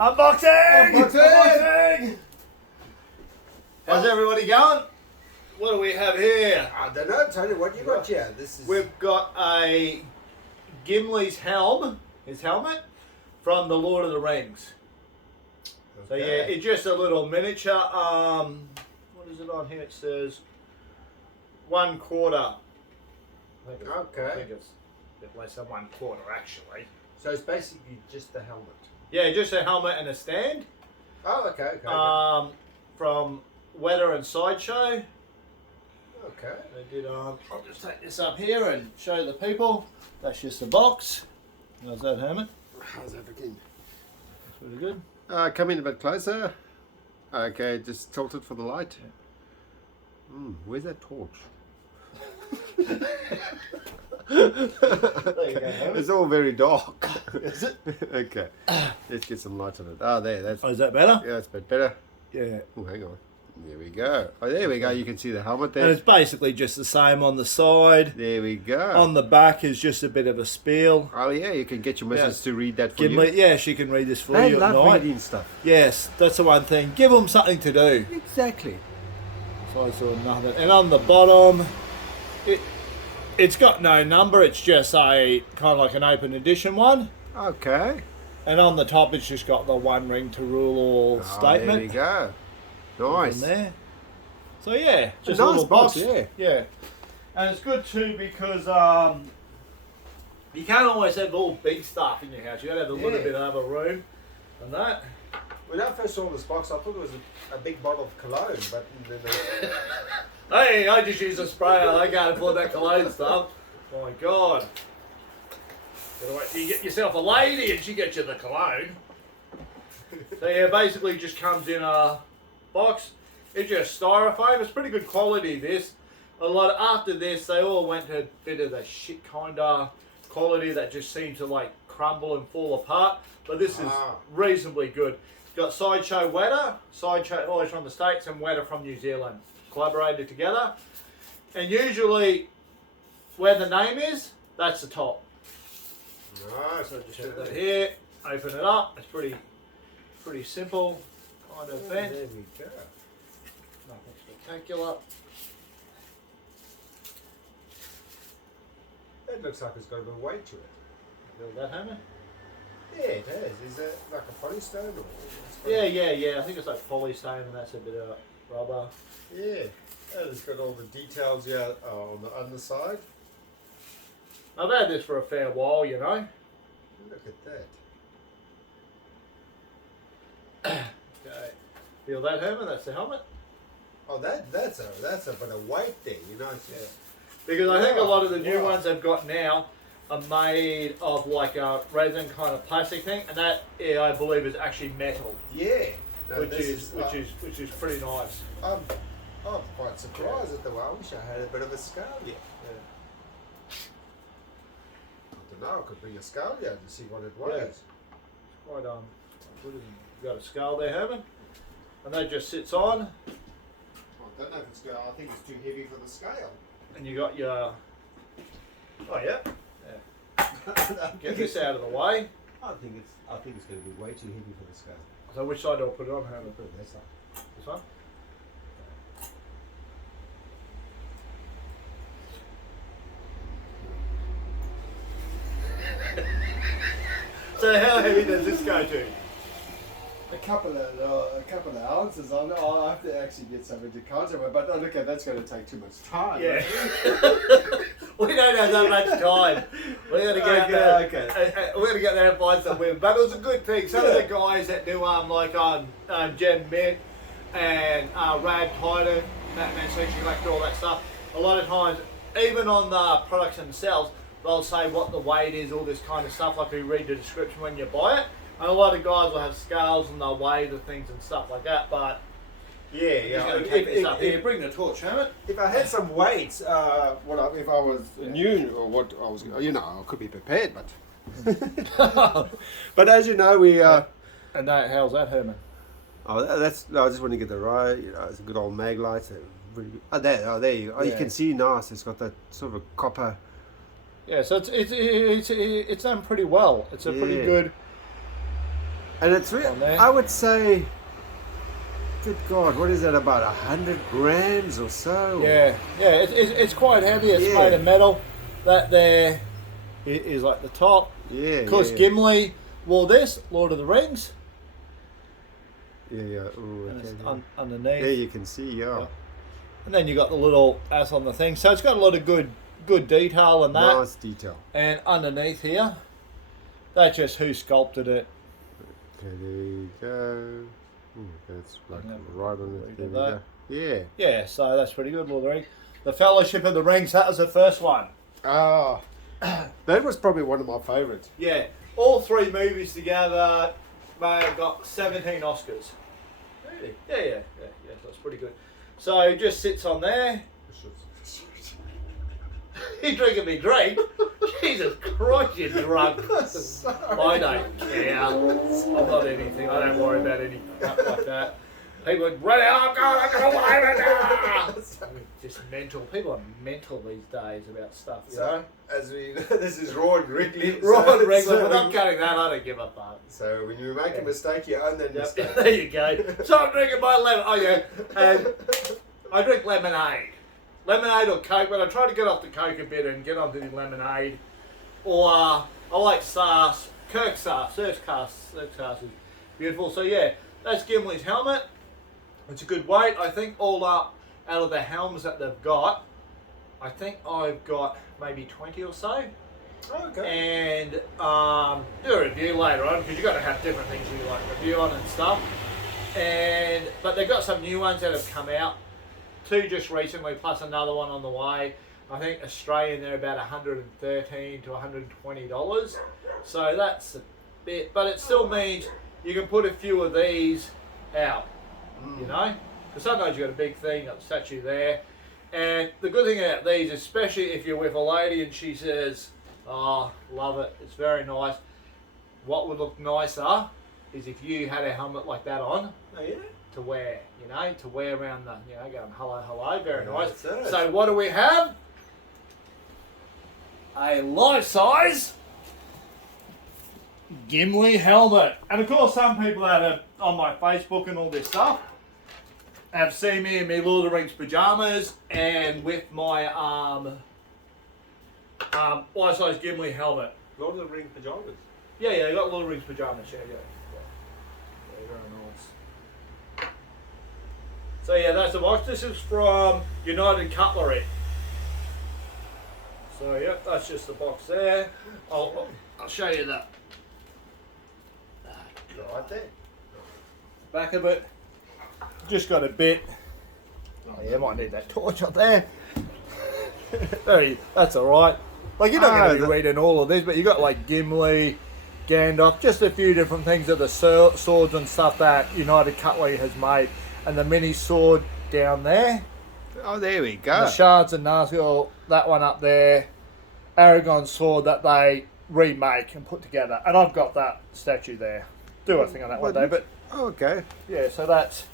Unboxing! Unboxing! How's everybody going? What do we have here? I don't know, Tony, what you got here? We've got a Gimli's helm, his helmet, from the Lord of the Rings. Okay. So yeah, it's just a little miniature. What is it on here? It says 1/4. I think it's a bit less than 1/4 actually. So it's basically just the helmet. Yeah, just a helmet and a stand. Oh, okay. From Weather and Sideshow. Okay. They did. I'll just take this up here and show the people. That's just the box. How's that, Herman? How's that begin? That's pretty good. Come in a bit closer. Okay, just tilt it for the light. Yeah. Where's that torch? There you go, Herman. It's all very dark. Is it? Okay. Let's get some light on it. Oh, there. That's. Oh, is that better? Yeah, it's a bit better. Yeah. Oh, hang on. There we go. Oh, there we go. You can see the helmet there. And it's basically just the same on the side. There we go. On the back is just a bit of a spiel. Oh yeah, you can get your missus to read that for Gimli, you. yeah, she can read this for They you at love night. reading stuff. Yes, that's the one thing. Give them something to do. Exactly. So I saw nothing. And on the bottom, it's got no number. It's just a kind of like an open edition one. Okay. And on the top, it's just got the one ring to rule all statement. There we go. Nice. In there. So yeah, just a a nice little box. box. Yeah. And it's good too because you can't always have all big stuff in your house. You got to have a little bit of a room and that. When I first saw this box, I thought it was a big bottle of cologne, but then Hey, I just use a sprayer. I can't afford that cologne stuff. Oh my god. You get yourself a lady and she gets you the cologne. So yeah, basically just comes in a box. It's just styrofoam. It's pretty good quality, this. After this, they all went to a bit of the shit kind of quality that just seemed to like crumble and fall apart. But this is reasonably good. It's got Sideshow Weather, Sideshow always from the States, and Weather from New Zealand. Collaborated together. And usually, where the name is, that's the top. Right, So just put that here, open it up. It's pretty simple kind of vent. There we go. Nothing spectacular. That looks like it's got a bit of weight to it. Build that, hammer? Yeah, it has. Is it like a polystone or? Yeah. I think it's like polystone and that's a bit of rubber. Yeah. And it's got all the details here on the underside. I've had this for a fair while, you know. Look at that. Okay. Feel that, Herman? That's the helmet. Oh, that's a bit of weight there, you know. Yeah. Because I think a lot of the new ones I've got now are made of like a resin kind of plastic thing, and that I believe is actually metal. Yeah. No, which is pretty nice. I'm quite surprised at the way. I wish I had a bit of a scale yet. Yeah. I don't know. I could bring a scale here to see what it weighs. Yeah. It's quite good. You got a scale there, Herman, and that just sits on. I don't know if it's good. I think it's too heavy for the scale. And you got your. Oh yeah. Get this out of the way. I think it's going to be way too heavy for the scale. So which side do I put it on, Herman? Put it this side. This one. So how heavy does this go to? A couple of ounces. I'll have to actually get something to counter with, but look at that's going to take too much time. Yeah. We don't have that much time. We're going to get there. We're going to get there and find somewhere. But it was a good thing. Some of the guys that do Jen Mint and Rad Titan, Batman Section Collector, all that stuff. A lot of times, even on the products themselves, they'll say what the weight is, all this kind of stuff. Like you read the description when you buy it. And a lot of guys will have scales and they'll weigh the things and stuff like that. But bring the torch, Herman. If I had some weights, if I was new or what I was, I could be prepared, but. But as you know, we. And how's that, Herman? Oh, I just want to get the right. It's a good old mag lights. Really good. There you go. Oh, you can see nice. It's got that sort of a copper. Yeah, so it's done pretty well. It's a pretty good And it's on there. I would say, good God, what is that, about 100 grams or so? Yeah, it's quite heavy. It's Yeah. made of metal. That there is like the top. Yeah. Of course, yeah. Gimli wore this, Lord of the Rings. Yeah, yeah. Ooh, And it's okay. underneath. Yeah, you can see, yeah. Yeah. And then you got the little ass on the thing. So it's got a lot of good detail and that. Nice detail. And underneath here, that's just who sculpted it. Okay, there you go. Ooh, that's like Yeah, right on it. There we that. go. Yeah. Yeah, so that's pretty good, Lord of the Rings. The Fellowship of the Rings, that was the first one. Ah, that was probably one of my favourites. Yeah, all three movies together may have got 17 Oscars. Really? Yeah, that's pretty good. So it just sits on there. You drinking me drink? Jesus Christ, you're drunk. I don't care. I'm not anything. I don't worry about any crap like that. People are running, oh God, I got away with it. Just mental. People are mental these days about stuff, you know? As we, this is raw and wriggly. Raw and regular, so but I'm cutting that. I don't give a fuck. So when you make a mistake, you own that mistake. There you go. So I'm drinking my lemon. Oh yeah, and I drink lemonade. Lemonade or Coke, but I try to get off the Coke a bit and get onto the lemonade. Or I like SARS, Kirk SARS, Surf SARS is beautiful. So yeah, that's Gimli's helmet. It's a good weight. I think all up out of the helms that they've got, I think I've got maybe 20 or so. Oh, okay. And do a review later on because you've got to have different things you like review on and stuff. But they've got some new ones that have come out. 2 just recently, plus another one on the way. I think Australian they're about $113 to $120. So that's a bit, but it still means you can put a few of these out. You know, because sometimes you've got a big thing, got the statue there. And the good thing about these, especially if you're with a lady and she says, oh, love it, it's very nice. What would look nicer is if you had a helmet like that on. Oh, yeah? To wear, you know, to wear around the, you know, going hello, hello, very nice. That's it. So what do we have? A life-size Gimli helmet. And of course some people that are on my Facebook and all this stuff have seen me in my Lord of the Rings pyjamas and with my life-size Gimli helmet. Lord of the Rings pajamas. Yeah, I got Lord of the Rings pyjamas, yeah. Very nice. So yeah, that's the box. This is from United Cutlery. So yeah, that's just the box there. I'll show you that. Right there. Back of it. Just got a bit. Oh yeah, might need that torch up there. That's alright. Like you're not going to be reading all of these, but you got like Gimli, Gandalf, just a few different things of the swords and stuff that United Cutlery has made. And the mini sword down there. Oh, there we go. The Shards and Nazgul, that one up there. Aragon's sword that they remake and put together. And I've got that statue there. Do a thing on that one day, but Oh, okay. yeah, so that's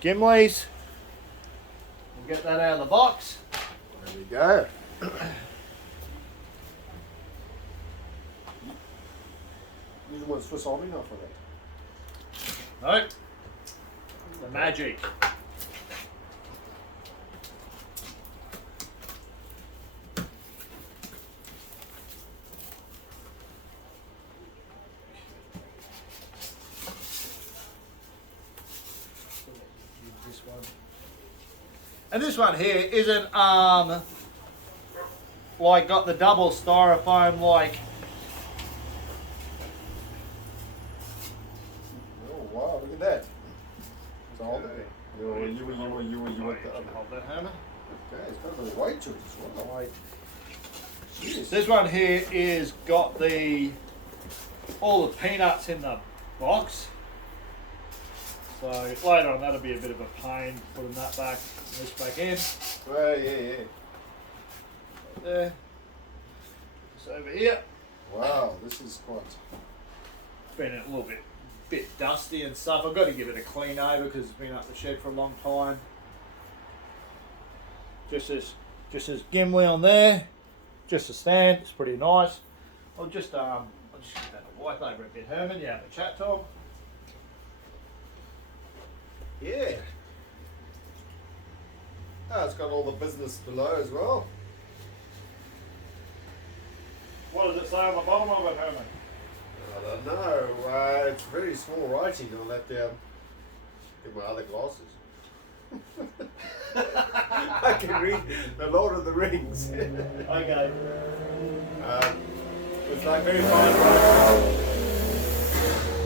Gimli's. We'll get that out of the box. There we go. You want Swiss Army knife for that? No. The magic. This one. And this one here isn't like got the double styrofoam like. Oh, wow, look at that. It's all there. You want the other. Hold that hammer. Okay, it's got a bit of weight to it as well. Right. Jeez. This one here is got all the peanuts in the box. So later on that'll be a bit of a pain putting that back, this back in. Oh, yeah. There. This over here. Wow, this is quite. Been a little bit dusty and stuff. I've got to give it a clean over because it's been up the shed for a long time. Just as Gimli on there. Just a stand. It's pretty nice. I'll just give that a wipe over a bit, Herman. You have a chat to him. Yeah. Oh, it's got all the business below as well. What does it say on the bottom of it, Herman? I don't know. It's very small writing. I'll have to get my other glasses. I can read The Lord of the Rings. Okay. It's like very fine writing.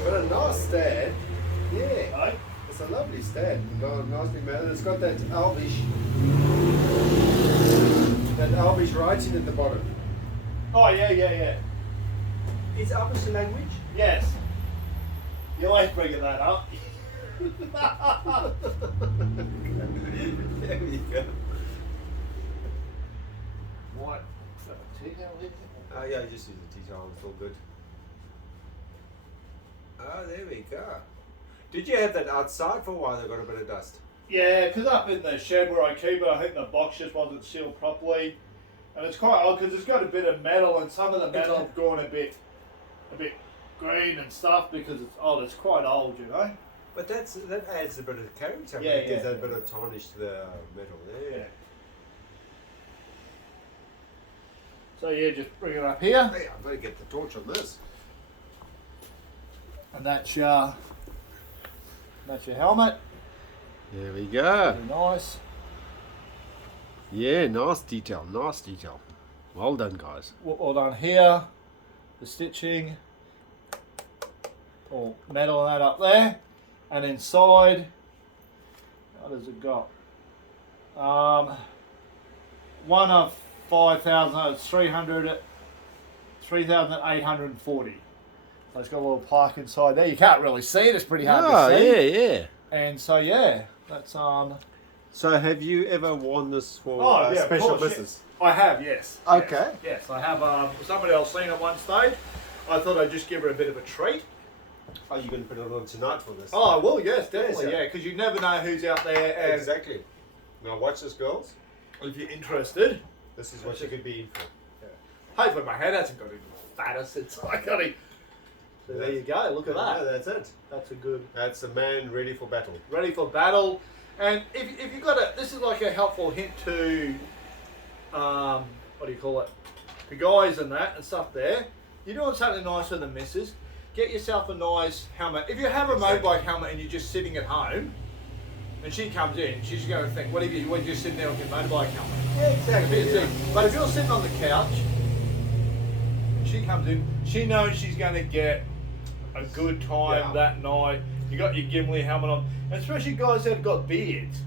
But a nice stand. Yeah. No? It's a lovely stand. Nicely made. It's got that Elvish writing at the bottom. Oh, yeah. Is Elvish a language? Yes. You always bringing that up. There we go. What? Tea towel here? Oh yeah, just use the tea towel. It's all good. Oh, there we go. Did you have that outside for a while? They got a bit of dust. Yeah, because up in the shed where I keep it, I think the box just wasn't sealed properly. And it's quite old because it's got a bit of metal, and some of the metal have gone a bit green and stuff because it's old. It's quite old, you know. But that adds a bit of character. Yeah, It gives yeah. that bit of tarnish to the metal there. Yeah. So yeah, just bring it up here, Hey, I better get the torch on this. and that's your helmet. There we go. Very nice. Yeah, nice detail. Nice detail. Well done, guys. All done here. The stitching, all metal and that up there, and inside, what has it got? One of 5,000. No, it's 3,840. So it's got a little plaque inside there. You can't really see it. It's pretty hard to see. yeah. And so yeah, that's So have you ever worn this for Oh, yeah, of special course, business? I have, yes. Okay. Yes, I have. Somebody else seen at one stage. I thought I'd just give her a bit of a treat. Are you going to put it on tonight for this? Oh, well, yes, definitely, Yes, yeah, because you never know who's out there, and exactly. Now watch this, girls. if you're interested, This is what you could be in for. hopefully my head hasn't got any fatter since I got it. So there you go, look at Yeah, that. that's it. That's a good, That's a man ready for battle. ready for battle. And if you've got this is like a helpful hint to, what do you call it, the guys and that and stuff there. You're doing something nice for the missus. Get yourself a nice helmet. If you have a motorbike helmet and you're just sitting at home, and she comes in, she's going to think, what if you're just sitting there with your motorbike helmet? Yeah, exactly. It's easy. But if you're sitting on the couch, and she comes in, she knows she's going to get a good time that night. You got your Gimli helmet on, and especially guys that have got beards.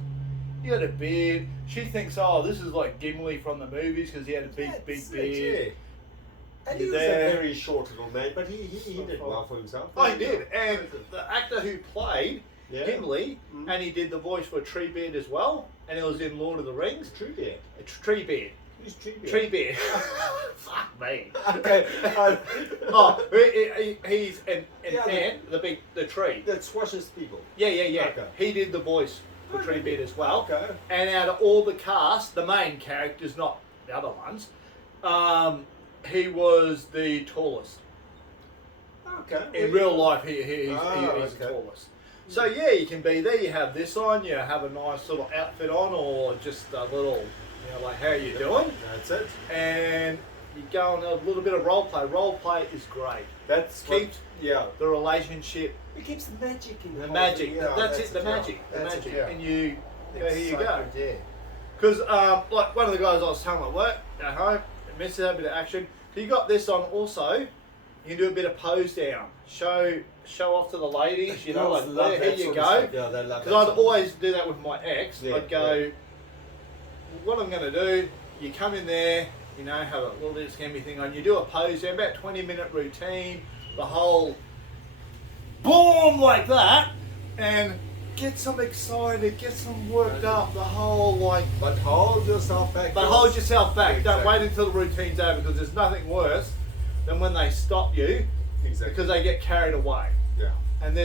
You got a beard. She thinks, oh, this is like Gimli from the movies because he had a big beard. Yeah. And he You're was there. a very short little man, but he did well for himself. Oh, he did. And the actor who played Yeah. Gimli, and he did the voice for Treebeard as well, and he was in Lord of the Rings. Treebeard. Treebeard. Who's Treebeard? Treebeard. Fuck me. Okay. Oh, he's an Yeah, ant, the tree. That squashes people. Yeah. Okay. He did the voice for Okay. Treebeard as well. Okay. And out of all the cast, the main characters, not the other ones, he was the tallest. Okay. In real life, he's the okay. tallest. So yeah, you can be there. You have this on. You have a nice little outfit on, or just a little, like how you doing, That's it. and you go on a little bit of role play. Role play is great. That's Keeps yeah. the relationship, It keeps the magic in the whole magic. thing. Yeah, that's it. The yeah. magic. The That's it, magic. yeah. And you go, here you go. Sacred, yeah. Because like one of the guys I was telling at work at home, misses a bit of action. So you got this on also. You can do a bit of pose down. Show off to the ladies. You know, like Girls love there, that here you sort of go. stuff. Yeah, they love Because that I'd sort of always do that with my ex. Yeah, I'd go, what I'm going to do, you come in there, have a little bit of scammy thing on, you do a pose there, about 20-minute routine, the whole boom like that, and get some excited, get some worked up, the whole like, But hold yourself back. but hold yourself back. Don't Exactly. wait until the routine's over, because there's nothing worse than when they stop you Exactly. because they get carried away. Yeah. And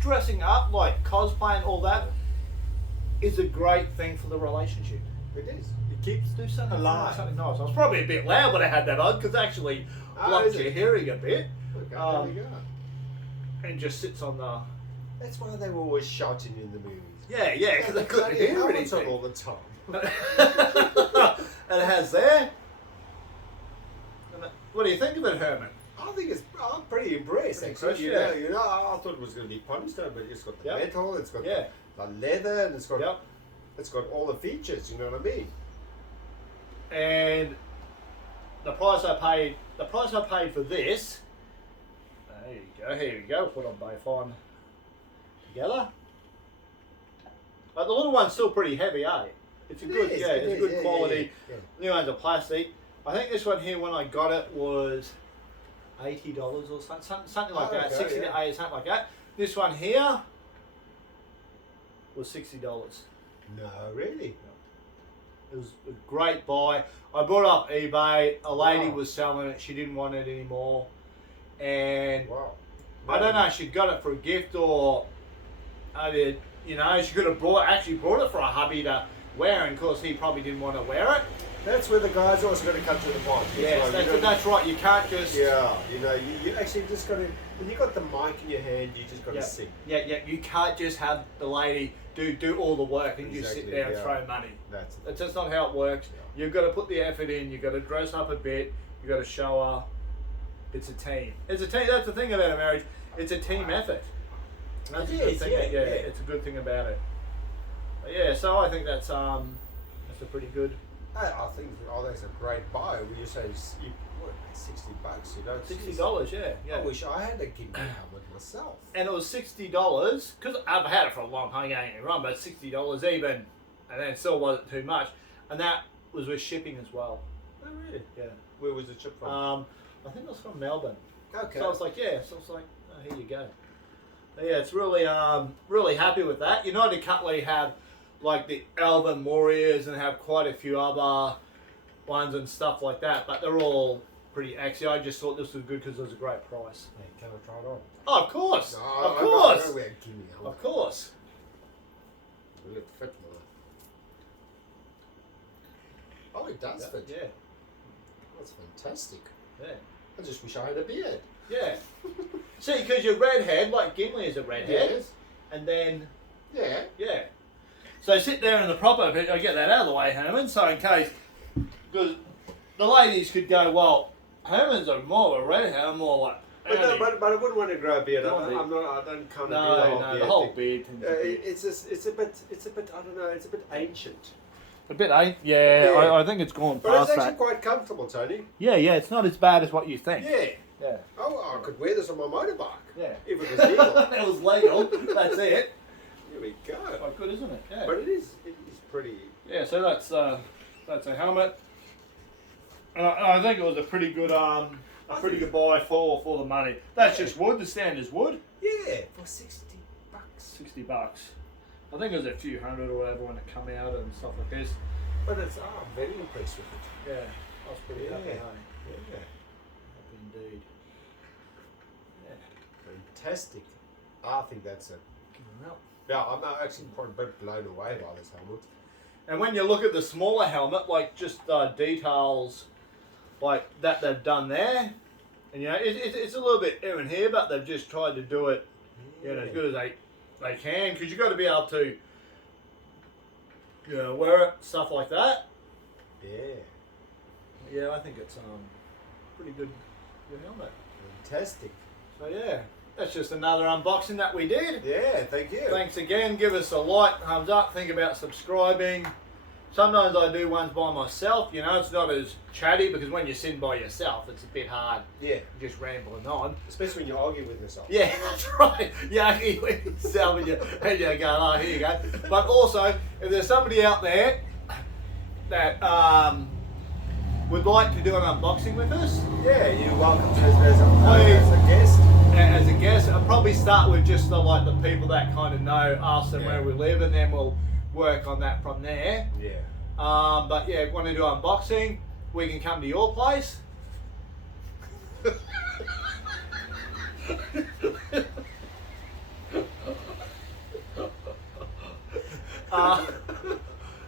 dressing up, like cosplaying, all that, is a great thing for the relationship. It is. It keeps Do something alive. Something nice. I was probably a bit loud when I had that on because it actually blocks is your it? hearing a bit. Okay, Um, there we go. And just sits on the. That's why they were always shouting in the movies. Yeah, because they couldn't bloody hear helmets on anything. all the time. And it has there. What do you think of it, Herman? I think I'm pretty impressed. Pretty Actually, impressed, you know, I thought it was going to be polystone, but it's got the Yep. metal, it's got Yeah. the leather, and it's got Yep. it's got all the features. You know what I mean? And the price I paid for this. Here you go. Put them both on together. But the little one's still pretty heavy, eh? It's a good, it's a good quality. Yeah. New ones are plastic. I think this one here, when I got it, was $80 or something like that. Okay, 60 to 80, something like that. This one here was $60. No, really. It was a great buy. I brought it off eBay. A lady Wow. was selling it. She didn't want it anymore. And Wow. I don't know, she got it for a gift or, she could have brought it for a hubby to wear, and of course he probably didn't want to wear it. That's where the guys always got to come to the point. Yes, that's right. You can't just. Yeah, you actually just got to. When you got the mic in your hand, you just got to sing. Yeah. You can't just have the lady do all the work and you sit Exactly, there and yeah. throw money. That's That's just not how it works. Yeah. You've got to put the effort in. You've got to dress up a bit. You've got to show her. It's a team. It's a team. That's the thing about a marriage. It's a team effort. That's a good thing. Yeah, it's a good thing about it. But yeah, so I think that's a pretty good. I think that's a great buy. When you say $60, you know, $60, yeah. I wish I had a Gimli helmet myself. And it was $60 because I've had it for a long time, don't get me wrong, but $60 even, and then it still wasn't too much, and that was with shipping as well. Oh really? Yeah. Where was the chip from? I think it was from Melbourne. Okay. So I was like, oh, here you go. But yeah, it's really really happy with that. United Cutlery have like the Elven Warriors and have quite a few other ones and stuff like that, but they're all pretty axy. I just thought this was good because it was a great price. Hey, can I try it on? Oh, of course, No, of I course, don't wear Gimli helmet. of course. Will it fit, man? Oh, it does fit. Yeah, That's fantastic. yeah. I just wish I had a beard. Yeah. See, because you're redhead, like Gimli is a redhead, Yes. and then Yeah. yeah. So sit there in the proper bit. I get that out of the way, Herman. So in case, because the ladies could go, well, Herman's a more of a redhead, I'm more like. But I wouldn't want to grow a beard. No, I don't kind of do the No, whole beard. the whole thing. beard thing. It's a bit. I don't know. It's a bit ancient. A bit ain't. Yeah, Yeah. I think it's gone But past it's actually that. quite comfortable, Tony. Yeah, it's not as bad as what you think. Yeah. Yeah. Oh, I could wear this on my motorbike. Yeah. If it was legal. It was legal. That's it. Here we go. Quite good, isn't it? Yeah. But it is pretty. Yeah, so that's a helmet. I think it was a pretty good buy for the money. That's just wood. The stand is wood. Yeah, for $60. $60. I think it was a few hundred or whatever when it come out and stuff like this. But I'm very impressed with it. Yeah, I was pretty happy. Yeah. Hey? Yeah. Happy indeed. Yeah. Fantastic. I think that's it. Well, Yeah, I'm actually quite a bit blown away by this helmet. and when you look at the smaller helmet, like just details like that they've done there, and it's a little bit here and here, but they've just tried to do it as good as they can, because you've got to be able to wear it, stuff like that. Yeah. Yeah, I think it's pretty good helmet. Fantastic. So yeah, that's just another unboxing that we did. Yeah, thank you. Thanks again. Give us a like, thumbs up. Think about subscribing. Sometimes I do ones by myself. It's not as chatty because when you're sitting by yourself, it's a bit hard. Yeah. Just rambling on. Especially when you argue with yourself. Yeah, that's right. Yeah, you with yourself and you're going, oh, here you go. But also, if there's somebody out there that would like to do an unboxing with us, Yeah, you're welcome to as a guest. as a guest, I'll probably start with just the people that kind of know us and Yeah. where we live, and then we'll work on that from there. Yeah. But yeah, if you want to do unboxing, we can come to your place.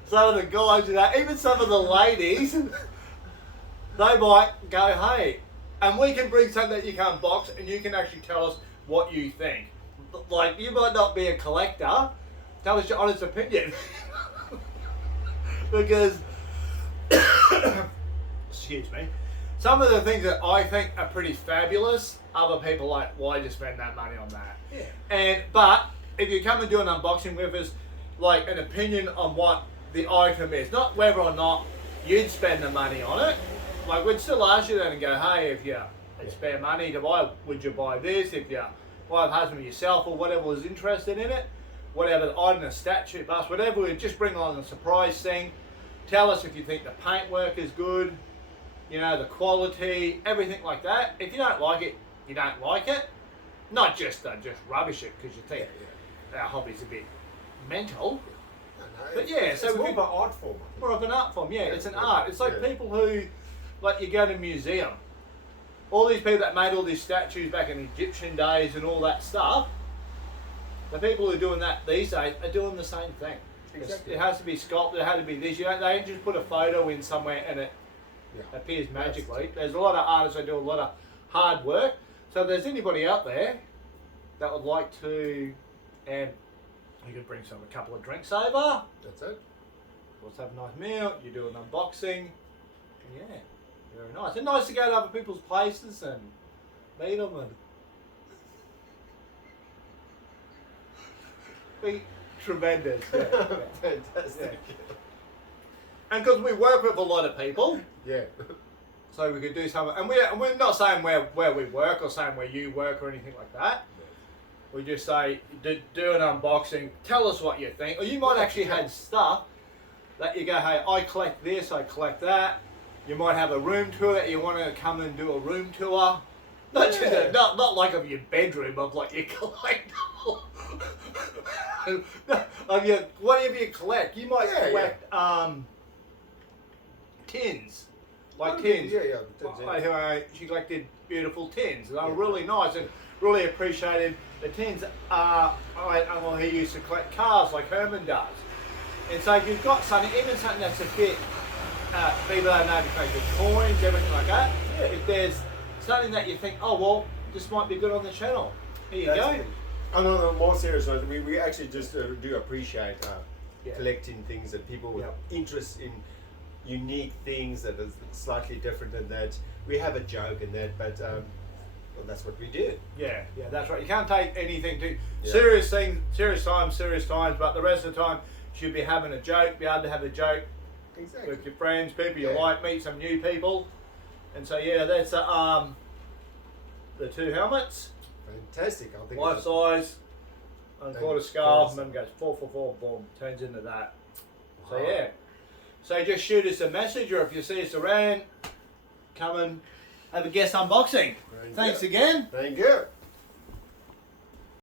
some of the guys, you know, even some of the ladies, they might go, hey, and we can bring something that you can unbox and you can actually tell us what you think. Like, you might not be a collector, tell us your honest opinion. Because, excuse me, some of the things that I think are pretty fabulous, other people are like, why'd you spend that money on that? Yeah. But if you come and do an unboxing with us, like an opinion on what the item is, not whether or not you'd spend the money on it. Like, we'd still ask you then and go, hey, if you had spare money to buy, would you buy this? If you buy a husband yourself or whatever was interested in it, whatever, I don't know, statue, bus, whatever, we'd just bring along a surprise thing. Tell us if you think the paintwork is good, you know, the quality, everything like that. If you don't like it, you don't like it. Not just rubbish it because you think our hobby's a bit mental. But yeah, so it's we more could, of an art form. more of an art form, yeah. It's an art. It's like Yeah. people who, like, you go to a museum. All these people that made all these statues back in Egyptian days and all that stuff, the people who are doing that these days are doing the same thing. Exactly. It has to be sculpted, it has to be this. You know, they just put a photo in somewhere and it appears magically. There's a lot of artists that do a lot of hard work. So if there's anybody out there that would like to, and you could bring a couple of drinks over. That's it. Let's have a nice meal. You do an unboxing. And yeah, very nice. It's nice to go to other people's places and meet them and be tremendous. Yeah, yeah. Fantastic. And because we work with a lot of people, Yeah. so we could do something. And we're not saying where we work or saying where you work or anything like that. We just say, do an unboxing, tell us what you think. Or you might actually have stuff that you go, hey, I collect this, I collect that. You might have a room tour that you want to come and do a room tour. Not just not like of your bedroom, of like your collectible. Of your whatever you collect. You might collect tins. Like tins. Yeah, tins, yeah. She collected beautiful tins. They were really nice and really appreciated the tins. Well, he used to collect cars like Herman does. And so if you've got something, even something that's a bit, people don't know to collect the coins, everything like that. Yeah. If there's something that you think, oh well, this might be good on the channel, here you go. And on a more serious note, we actually just do appreciate collecting things and people with interest in unique things that are slightly different than that. We have a joke in that, but well, that's what we do. Yeah, that's right. You can't take anything too serious things, serious times, but the rest of the time you should be having a joke, be able to have a joke with your friends, people you like, meet some new people. And so yeah, that's the two helmets. Fantastic. I think Life size, quarter scale, and then goes 444, boom, turns into that. So yeah. So just shoot us a message, or if you see us around, come and have a guest unboxing. Thanks again. Thank you.